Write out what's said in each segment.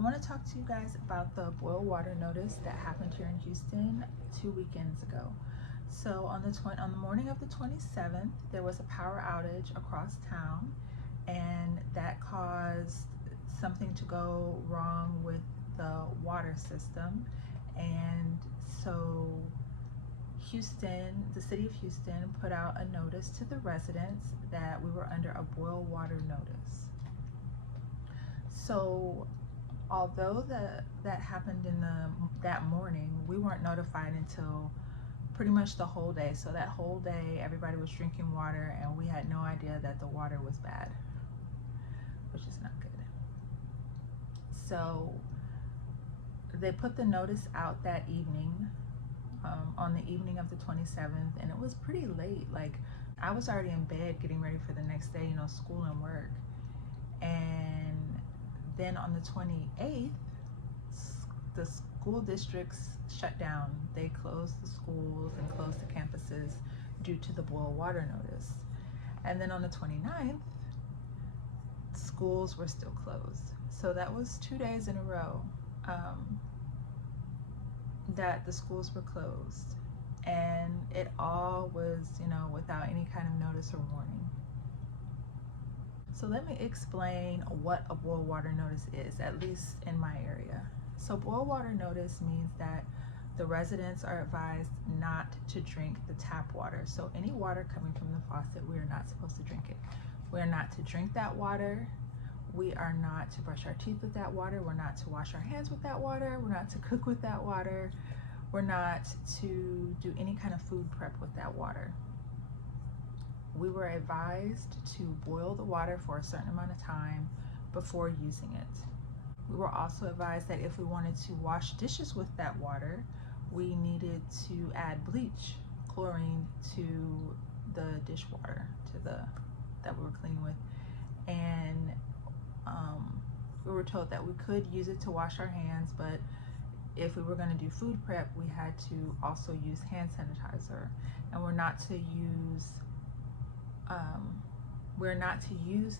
want to talk to you guys about the boil water notice that happened here in Houston 2 weekends ago. So on the morning of the 27th, there was a power outage across town, and that caused something to go wrong with the water system. And so the city of Houston put out a notice to the residents that we were under a boil water notice. So although that happened that morning, we weren't notified until pretty much the whole day. So that whole day, everybody was drinking water, and we had no idea that the water was bad, which is not good. So they put the notice out that evening, on the evening of the 27th, and it was pretty late. Like, I was already in bed getting ready for the next day, school and work. And then on the 28th, the school districts shut down. They closed the schools and closed the campuses due to the boil water notice. And then on the 29th, schools were still closed. So that was 2 days in a row that the schools were closed. And it all was, without any kind of notice or warning. So let me explain what a boil water notice is, at least in my area. So boil water notice means that the residents are advised not to drink the tap water. So any water coming from the faucet, we are not supposed to drink it. We are not to drink that water. We are not to brush our teeth with that water. We're not to wash our hands with that water. We're not to cook with that water. We're not to do any kind of food prep with that water. We were advised to boil the water for a certain amount of time before using it. We were also advised that if we wanted to wash dishes with that water, we needed to add bleach, chlorine, to the dishwater, that we were cleaning with. And we were told that we could use it to wash our hands, but if we were going to do food prep, we had to also use hand sanitizer. And we're not to use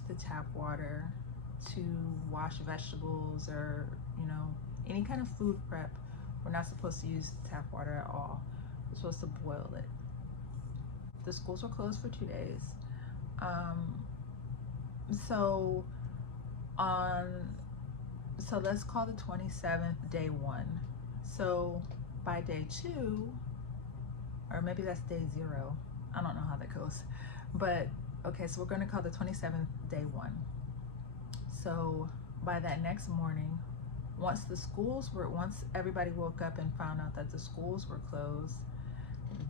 the tap water to wash vegetables or any kind of food prep. We're not supposed to use tap water at all. We're supposed to boil it. The schools were closed for 2 days. So let's call the 27th day 1. So by day 2, or maybe that's day 0, I don't know how that goes, but okay, so we're going to call the 27th day 1. So by that next morning, once everybody woke up and found out that the schools were closed,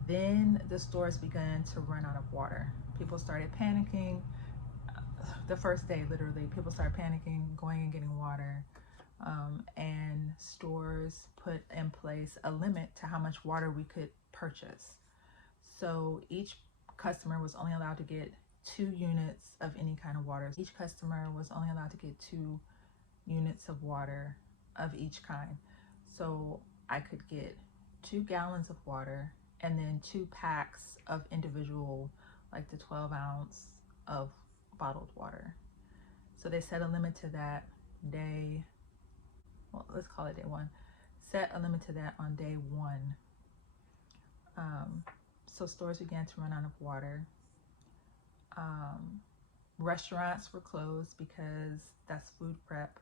then the stores began to run out of water. People started panicking. The first day, literally, people started panicking, going and getting water, and stores put in place a limit to how much water we could purchase. So each customer was only allowed to get 2 units of any kind of water. Each customer was only allowed to get 2 units of water of each kind. So I could get 2 gallons of water and then 2 packs of individual, like the 12 ounce of bottled water. So they set a limit to that let's call it day 1. Set a limit to that on day 1. So stores began to run out of water. Restaurants were closed because that's food prep,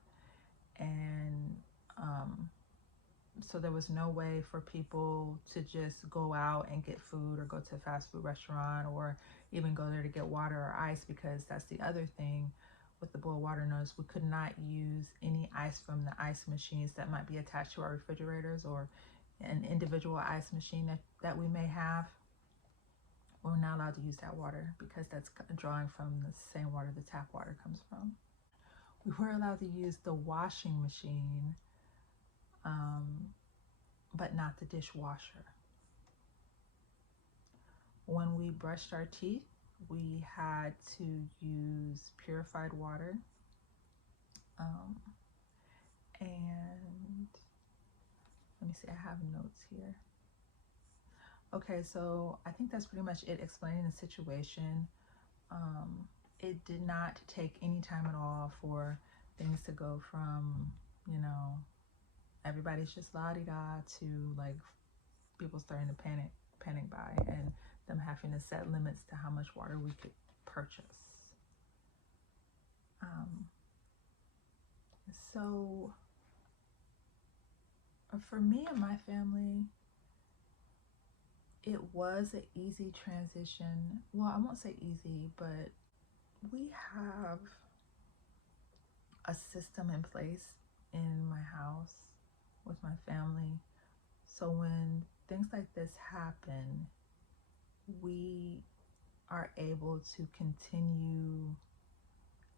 and so there was no way for people to just go out and get food or go to a fast food restaurant or even go there to get water or ice, because that's the other thing with the boil water notice. We could not use any ice from the ice machines that might be attached to our refrigerators, or an individual ice machine that we may have. We're not allowed to use that water because that's drawing from the same water the tap water comes from. We were allowed to use the washing machine, but not the dishwasher. When we brushed our teeth, we had to use purified water. And let me see, I have notes here. Okay, so I think that's pretty much it explaining the situation. It did not take any time at all for things to go from you know, everybody's just la-di-da to like people starting to panic buy, and them having to set limits to how much water we could purchase. So for me and my family, it was an easy transition. Well, I won't say easy, but we have a system in place in my house with my family. So when things like this happen, we are able to continue,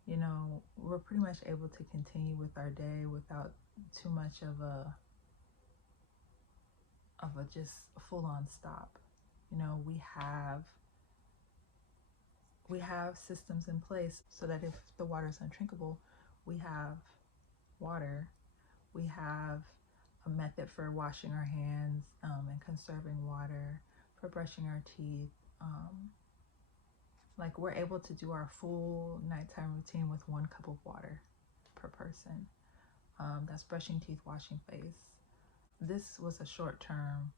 you know, we're pretty much able to continue with our day without too much of a just full-on stop. You know, we have systems in place so that if the water is undrinkable, we have water. We have a method for washing our hands and conserving water, for brushing our teeth. Like we're able to do our full nighttime routine with 1 cup of water per person. That's brushing teeth, washing face. This was a short-term,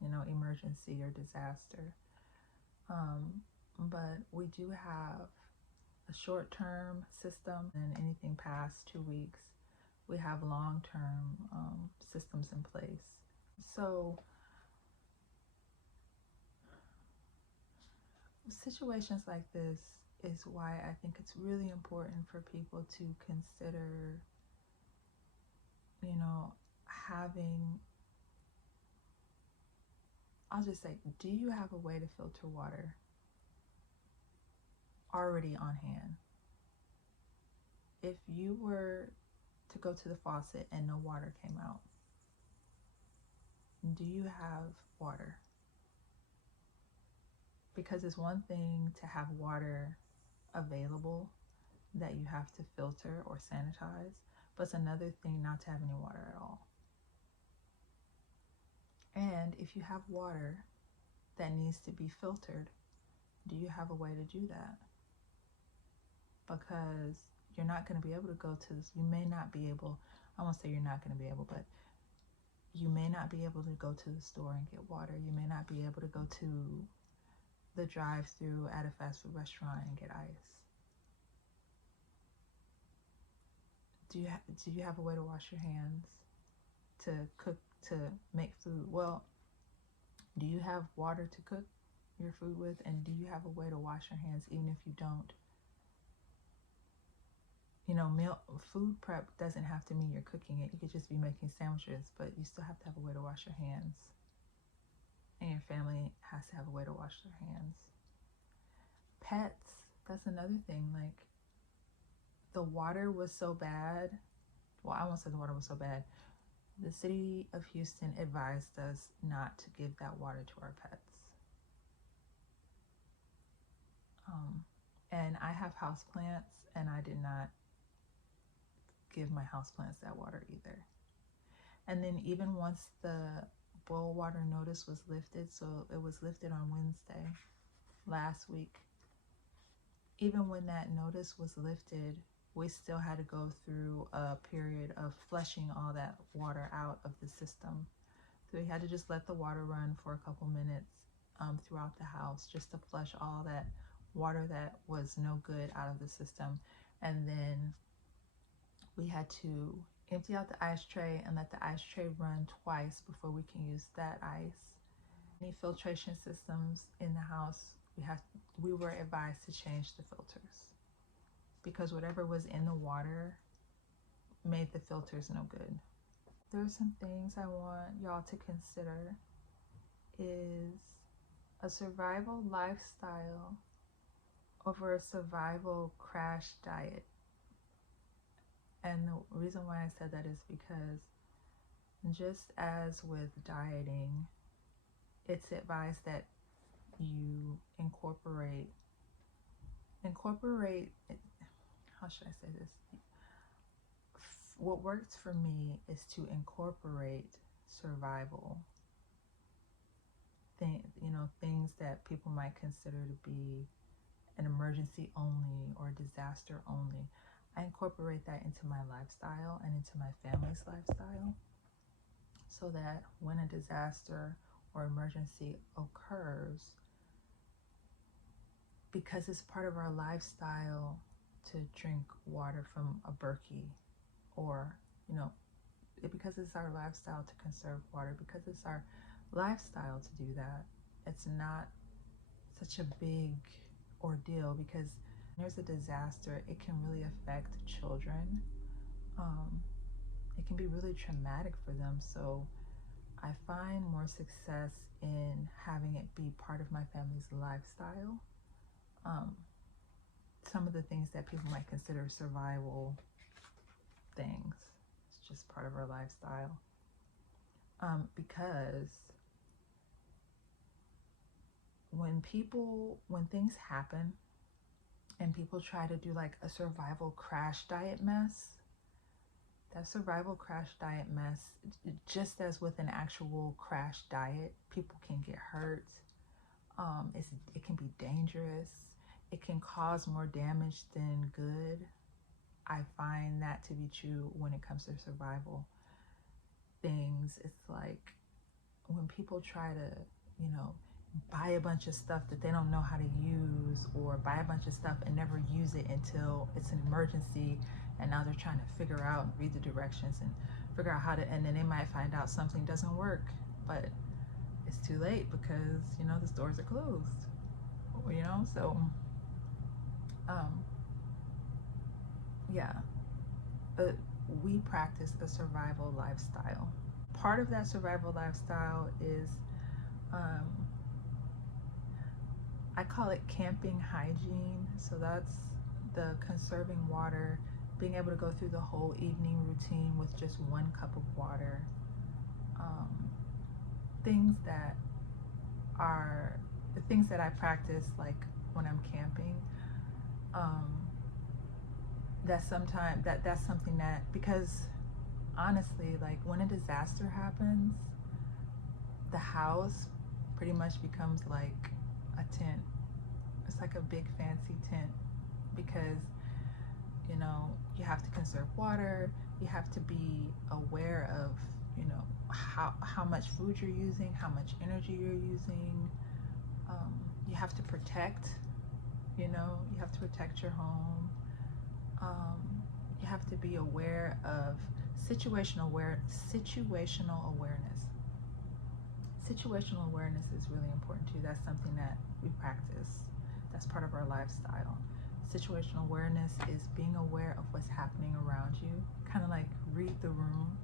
you know, emergency or disaster. But we do have a short-term system, and anything past 2 weeks, we have long-term systems in place. So situations like this is why I think it's really important for people to consider, you know, having, I'll just say, do you have a way to filter water already on hand? If you were to go to the faucet and no water came out, do you have water? Because it's one thing to have water available that you have to filter or sanitize, but it's another thing not to have any water at all. And if you have water that needs to be filtered, do you have a way to do that? Because you're not going to be able to go to this, you may not be able, I won't say you're not going to be able, but you may not be able to go to the store and get water. You may not be able to go to the drive-through at a fast food restaurant and get ice. Do you have a way to wash your hands, to cook, to make food? Well, do you have water to cook your food with? And do you have a way to wash your hands even if you don't? You know, food prep doesn't have to mean you're cooking it. You could just be making sandwiches, but you still have to have a way to wash your hands. And your family has to have a way to wash their hands. Pets, that's another thing. Like, the water was so bad. Well, I won't say the water was so bad. The city of Houston advised us not to give that water to our pets. And I have houseplants, and I did not give my houseplants that water either. And then even once the boil water notice was lifted, so it was lifted on Wednesday last week, even when that notice was lifted, we still had to go through a period of flushing all that water out of the system. So we had to just let the water run for a couple minutes throughout the house, just to flush all that water that was no good out of the system. And then we had to empty out the ice tray and let the ice tray run twice before we can use that ice. Any filtration systems in the house, we were advised to change the filters, because whatever was in the water made the filters no good. There are some things I want y'all to consider. Is a survival lifestyle over a survival crash diet. And the reason why I said that is because just as with dieting, it's advised that you incorporate, how should I say this? What works for me is to incorporate survival, things that people might consider to be an emergency only or disaster only. I incorporate that into my lifestyle and into my family's lifestyle, so that when a disaster or emergency occurs, because it's part of our lifestyle to drink water from a Berkey, or, you know, because it's our lifestyle to conserve water, because it's our lifestyle to do that, it's not such a big ordeal. Because when there's a disaster, it can really affect children. It can be really traumatic for them. So I find more success in having it be part of my family's lifestyle. Some of the things that people might consider survival things, it's just part of our lifestyle. Because when things happen and people try to do like a survival crash diet mess, that survival crash diet mess, just as with an actual crash diet, people can get hurt. It can be dangerous. It can cause more damage than good. I find that to be true when it comes to survival things. It's like when people try to, buy a bunch of stuff that they don't know how to use, or buy a bunch of stuff and never use it until it's an emergency, and now they're trying to figure out and read the directions and figure out how to, and then they might find out something doesn't work, but it's too late because, the stores are closed, so yeah, we practice a survival lifestyle. Part of that survival lifestyle is, I call it camping hygiene. So that's the conserving water, being able to go through the whole evening routine with just 1 cup of water. Things that are the things that I practice, like when I'm camping. That's something that, because honestly, like when a disaster happens, the house pretty much becomes like a tent. It's like a big fancy tent, because you have to conserve water, you have to be aware of how much food you're using, how much energy you're using. You have to protect, you have to protect your home. You have to be aware of situational awareness. Situational awareness is really important too. That's something that we practice. That's part of our lifestyle. Situational awareness is being aware of what's happening around you. Kind of like read the room.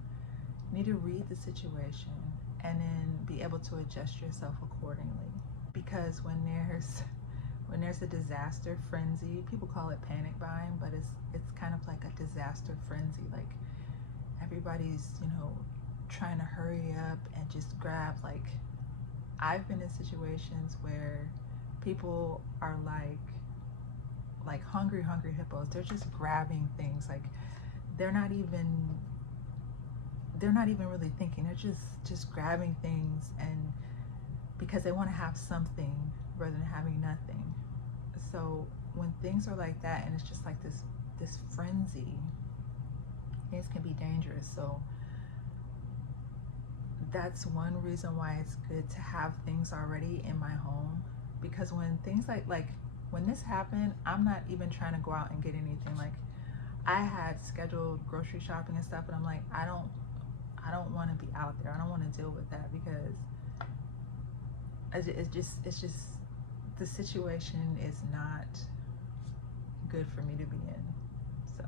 You need to read the situation and then be able to adjust yourself accordingly. Because when there's a disaster frenzy, people call it panic buying, but it's kind of like a disaster frenzy. Like everybody's, trying to hurry up and just grab, like, I've been in situations where people are like hungry hippos. They're just grabbing things. Like they're not even really thinking. They're just grabbing things, and because they want to have something rather than having nothing. So when things are like that and it's just like this frenzy, things can be dangerous. So that's one reason why it's good to have things already in my home, because when things like when this happened, I'm not even trying to go out and get anything. Like I had scheduled grocery shopping and stuff, and I'm like, I don't want to be out there. I don't want to deal with that, because it's just the situation is not good for me to be in. So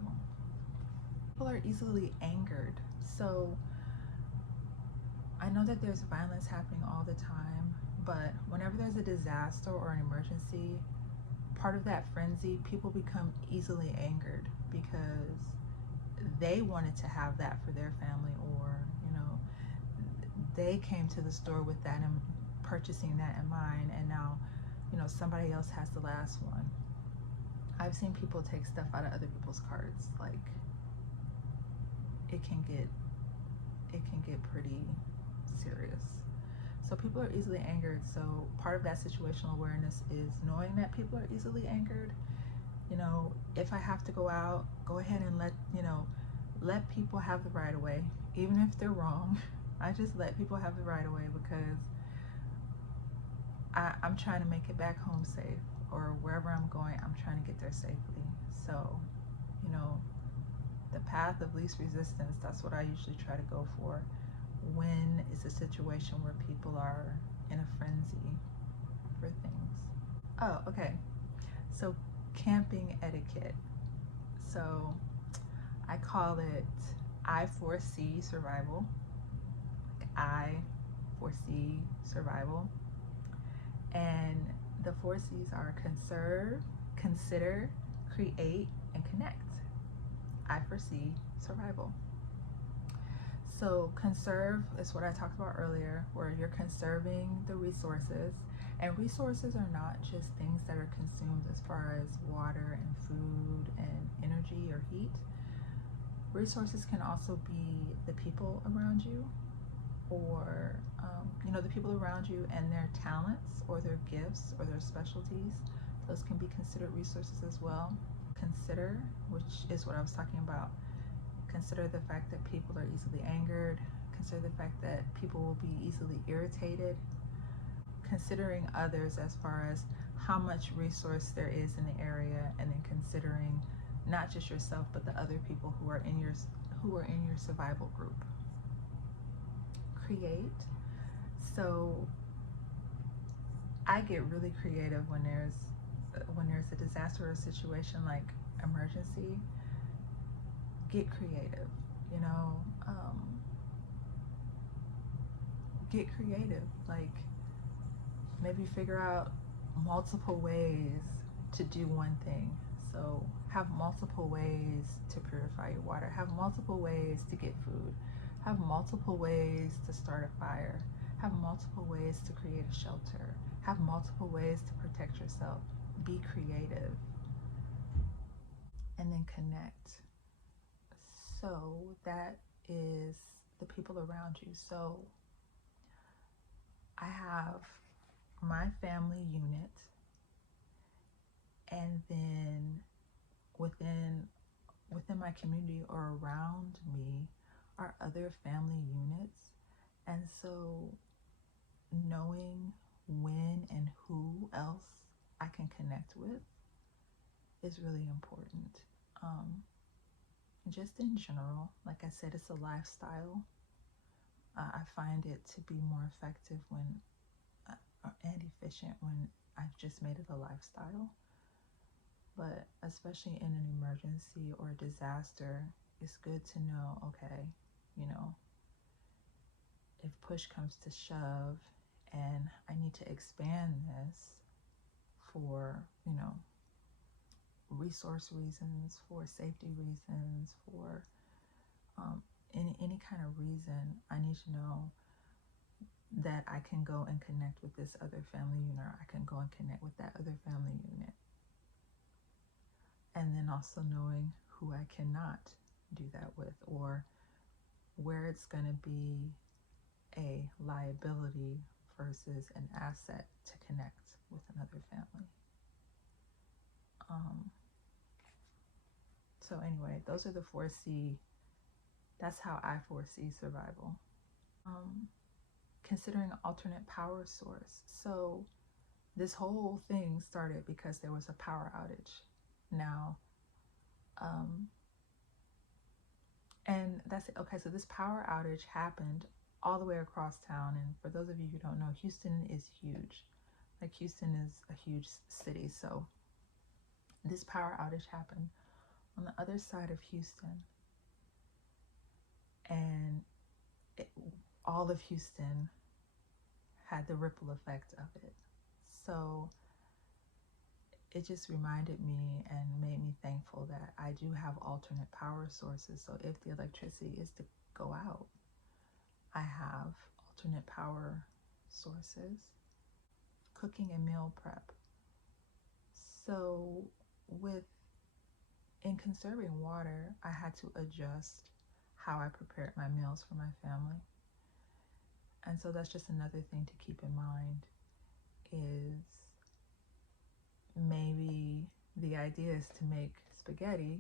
people are easily angered. So I know that there's violence happening all the time, but whenever there's a disaster or an emergency, part of that frenzy, people become easily angered because they wanted to have that for their family, or they came to the store with that and purchasing that in mind, and now somebody else has the last one. I've seen people take stuff out of other people's carts. Like it can get pretty serious. So people are easily angered. So part of that situational awareness is knowing that people are easily angered. If I have to go out go ahead and let people have the right of way, even if they're wrong. I just let people have the right of way because I'm trying to make it back home safe, or wherever I'm going, I'm trying to get there safely. So, you know, the path of least resistance, that's what I usually try to go for when it's a situation where people are in a frenzy for things. Oh, okay. So, camping etiquette. So, I call it I foresee survival. I foresee survival. And the four C's are conserve, consider, create, and connect. I foresee survival. So conserve is what I talked about earlier, where you're conserving the resources. And resources are not just things that are consumed as far as water and food and energy or heat. Resources can also be the people around you, or the people around you and their talents or their gifts or their specialties. Those can be considered resources as well. Consider, which is what I was talking about. Consider the fact that people are easily angered. Consider the fact that people will be easily irritated. Considering others as far as how much resource there is in the area, and then considering not just yourself but the other people who are in your survival group. Create. So I get really creative when there's a disaster or a situation like emergency. Get creative, get creative. Like, maybe figure out multiple ways to do one thing. So have multiple ways to purify your water, have multiple ways to get food, have multiple ways to start a fire, have multiple ways to create a shelter, have multiple ways to protect yourself. Be creative. And then connect. So that is the people around you. So I have my family unit, and then within my community or around me are other family units. And so knowing when and who else I can connect with is really important. Just in general, like I said, it's a lifestyle. I find it to be more effective and efficient when I've just made it a lifestyle. But especially in an emergency or a disaster, it's good to know, okay, if push comes to shove and I need to expand this for, resource reasons, for safety reasons, for any kind of reason, I need to know that I can go and connect with this other family unit, or I can go and connect with that other family unit. And then also knowing who I cannot do that with, or where it's going to be a liability versus an asset to connect with another family. So anyway, those are the 4C. That's how I foresee survival. Considering an alternate power source. So this whole thing started because there was a power outage. Now, and that's it. Okay, so this power outage happened all the way across town. And for those of you who don't know, Houston is huge. Like, Houston is a huge city. So this power outage happened on the other side of Houston. And all of Houston had the ripple effect of it. So it just reminded me and made me thankful that I do have alternate power sources. So if the electricity is to go out, I have alternate power sources. Cooking and meal prep. So in conserving water, I had to adjust how I prepared my meals for my family. And so that's just another thing to keep in mind, is maybe the idea is to make spaghetti,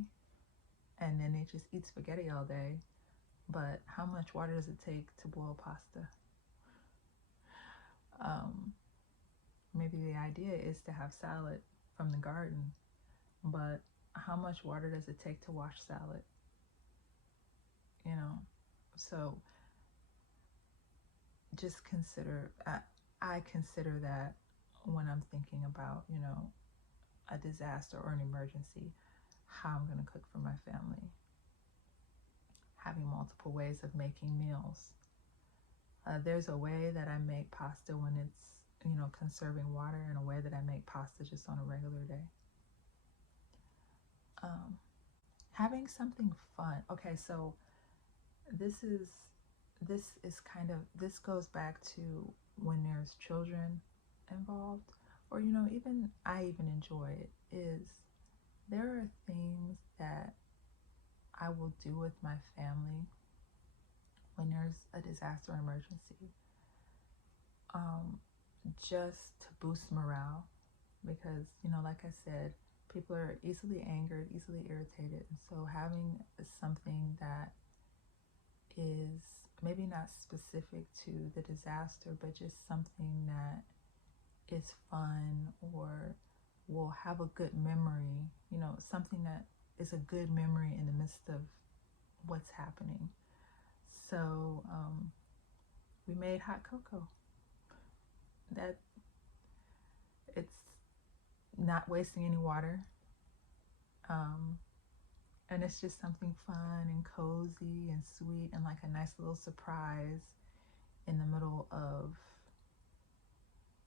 and then they just eat spaghetti all day. But how much water does it take to boil pasta? Maybe the idea is to have salad from the garden, but how much water does it take to wash salad? So just consider, I consider that when I'm thinking about, a disaster or an emergency, how I'm going to cook for my family. Having multiple ways of making meals. There's a way that I make pasta when it's, conserving water, and a way that I make pasta just on a regular day. Having something fun. Okay, so this goes back to when there's children involved, or even I even enjoy it, is there are things that I will do with my family when there's a disaster or emergency, just to boost morale, because like I said, people are easily angered, easily irritated, and so having something that is maybe not specific to the disaster, but just something that is fun or will have a good memory, something that is a good memory in the midst of what's happening. So we made hot cocoa. That it's not wasting any water. And it's just something fun and cozy and sweet and like a nice little surprise in the middle of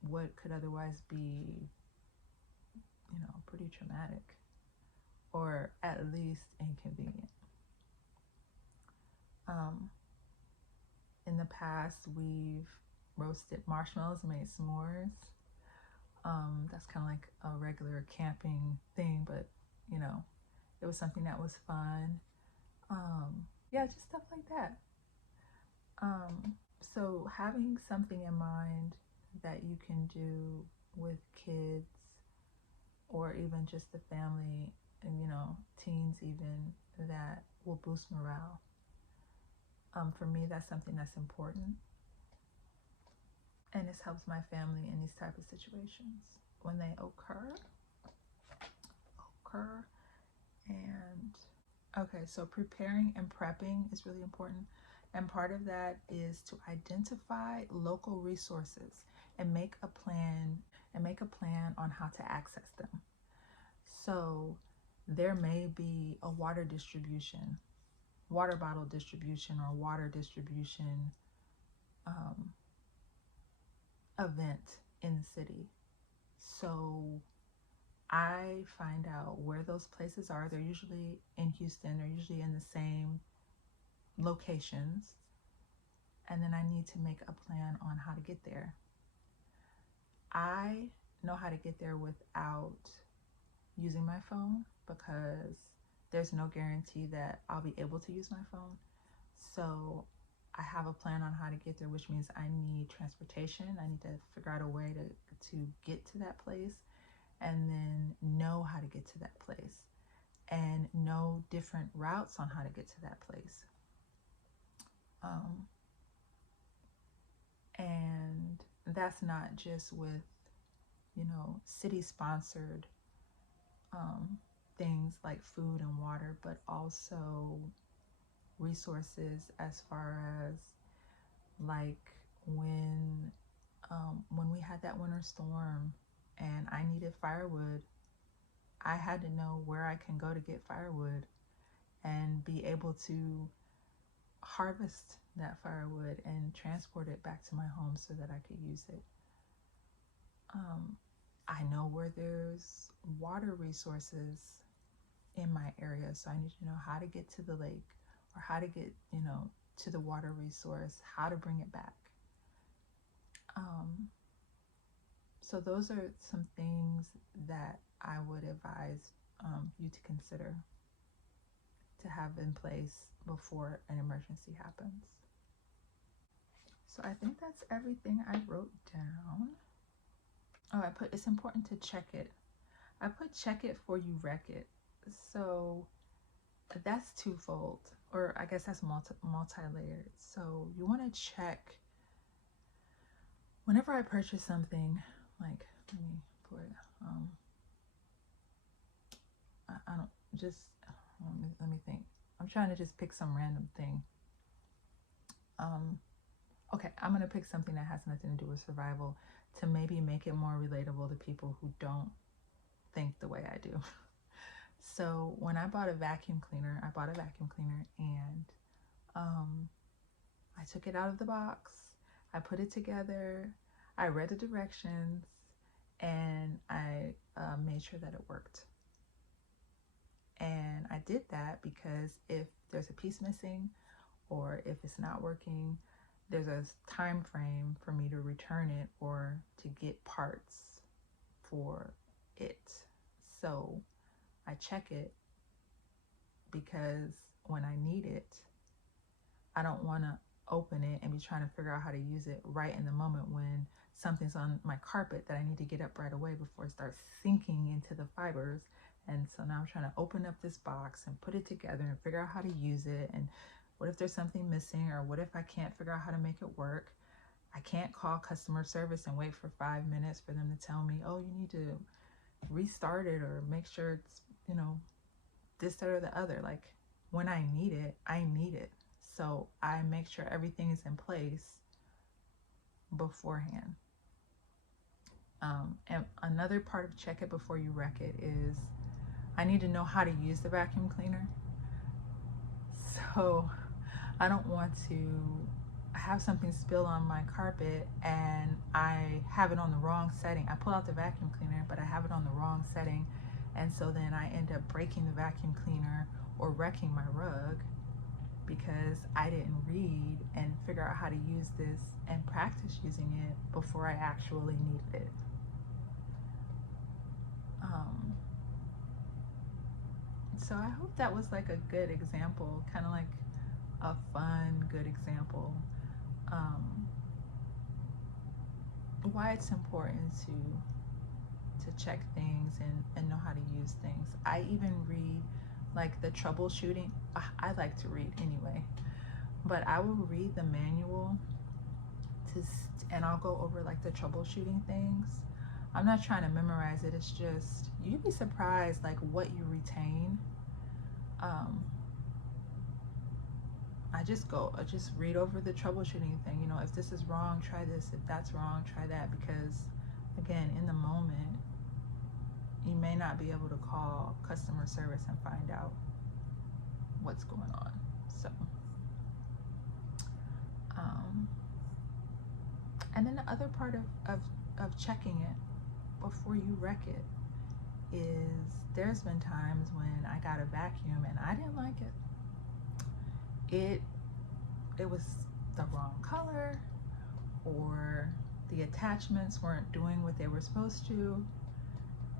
what could otherwise be, pretty traumatic, or at least inconvenient. In the past, we've roasted marshmallows, made s'mores. That's kind of like a regular camping thing, but it was something that was fun. Yeah, just stuff like that. So having something in mind that you can do with kids, or even just the family, and teens even, that will boost morale. For me, that's something that's important, and this helps my family in these type of situations when they occur. And okay, so preparing and prepping is really important, and part of that is to identify local resources and make a plan on how to access them. So there may be a water bottle distribution, or water distribution event in the city. So I find out where those places are. They're usually in Houston. They're usually in the same locations. And then I need to make a plan on how to get there. I know how to get there without using my phone, because there's no guarantee that I'll be able to use my phone. So I have a plan on how to get there, which means I need transportation. I need to figure out a way to get to that place, and then know how to get to that place, and know different routes on how to get to that place. And that's not just with, city-sponsored things like food and water, but also resources as far as like when we had that winter storm and I needed firewood, I had to know where I can go to get firewood and be able to harvest that firewood and transport it back to my home so that I could use it. I know where there's water resources in my area, so I need to know how to get to the lake, or how to get, to the water resource, how to bring it back. So those are some things that I would advise you to consider to have in place before an emergency happens. So I think that's everything I wrote down. Oh, I put, it's important to check it. I put check it before you wreck it. So that's twofold, or I guess that's multi-layered. So you want to check whenever I purchase something, like, let me pour it. I don't just, let me think. I'm trying to just pick some random thing. Okay, I'm going to pick something that has nothing to do with survival to maybe make it more relatable to people who don't think the way I do. So when I bought a vacuum cleaner, and I took it out of the box, I put it together, I read the directions, and I made sure that it worked. And I did that because if there's a piece missing or if it's not working, there's a time frame for me to return it or to get parts for it. So I check it because when I need it, I don't want to open it and be trying to figure out how to use it right in the moment when something's on my carpet that I need to get up right away before it starts sinking into the fibers. And so now I'm trying to open up this box and put it together and figure out how to use it. And what if there's something missing, or what if I can't figure out how to make it work? I can't call customer service and wait for 5 minutes for them to tell me, oh, you need to restart it or make sure it's, this, that, or the other. Like, when I need it, I need it. So I make sure everything is in place beforehand. And another part of check it before you wreck it is I need to know how to use the vacuum cleaner. So I don't want to have something spill on my carpet and I have it on the wrong setting. I pull out the vacuum cleaner, but I have it on the wrong setting. And so then I end up breaking the vacuum cleaner or wrecking my rug because I didn't read and figure out how to use this and practice using it before I actually needed it. So I hope that was like a good example, kind of like a fun, good example. Why it's important to check things and know how to use things. I even read like the troubleshooting. I like to read anyway, but I will read the manual and I'll go over like the troubleshooting things. I'm not trying to memorize it. It's just, you'd be surprised like what you retain. I just read over the troubleshooting thing. If this is wrong, try this. If that's wrong, try that. Because again, in the moment, you may not be able to call customer service and find out what's going on. So, and then the other part of checking it before you wreck it is there's been times when I got a vacuum and I didn't like it. It was the wrong color, or the attachments weren't doing what they were supposed to.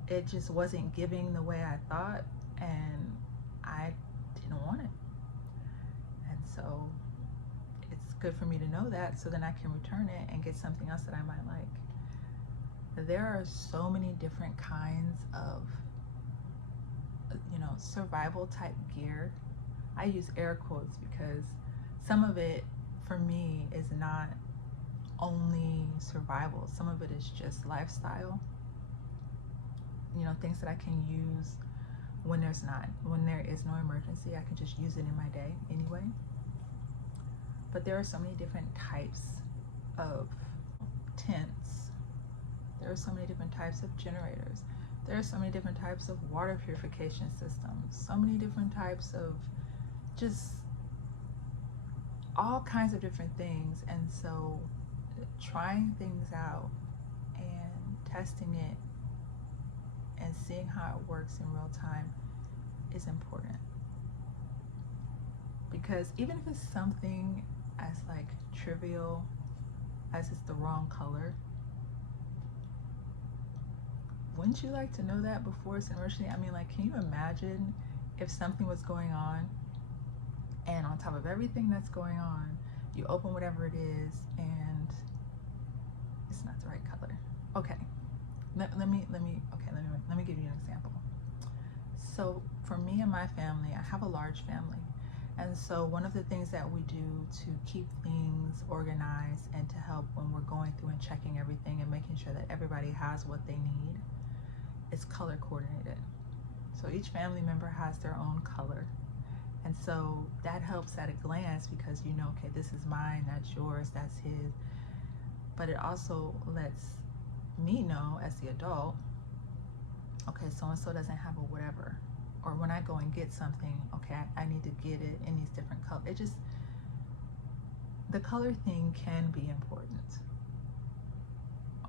It just wasn't giving the way I thought, and I didn't want it. And so it's good for me to know that, so then I can return it and get something else that I might like. There are so many different kinds of survival type gear. I use air quotes because some of it for me is not only survival. Some of it is just lifestyle. Things that I can use when there is no emergency. I can just use it in my day anyway. But there are so many different types of tents. There are so many different types of generators. There are so many different types of water purification systems. So many different types of just all kinds of different things. And so trying things out and testing it and seeing how it works in real time is important. Because even if it's something as like trivial as it's the wrong color, wouldn't you like to know that before it's an emergency? I mean, like, can you imagine if something was going on and on top of everything that's going on, you open whatever it is and it's not the right color? Okay, let me give you an example. So for me and my family, I have a large family. And so one of the things that we do to keep things organized and to help when we're going through and checking everything and making sure that everybody has what they need is color coordinated. So each family member has their own color. And so that helps at a glance because you know, okay, this is mine, that's yours, that's his. But it also lets me know as the adult, okay, so-and-so doesn't have a whatever. Or when I go and get something, okay, I need to get it in these different colors. It just, the color thing can be important.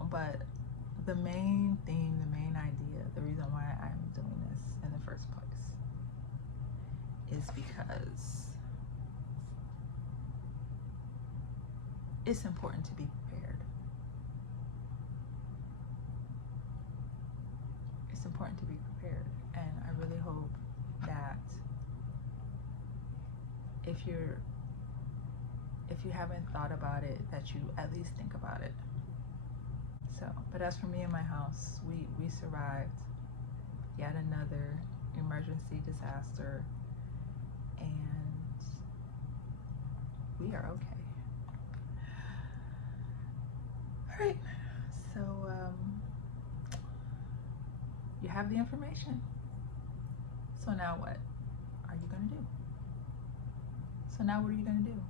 But the main theme, the main idea, the reason why I'm doing this in the first place is because it's important to be prepared. It's important to be prepared, and I really hope that if you haven't thought about it, that you at least think about it. So, but as for me and my house, we survived yet another emergency disaster, and we are okay. All right, so you have the information. So now what are you gonna do? So now what are you gonna do?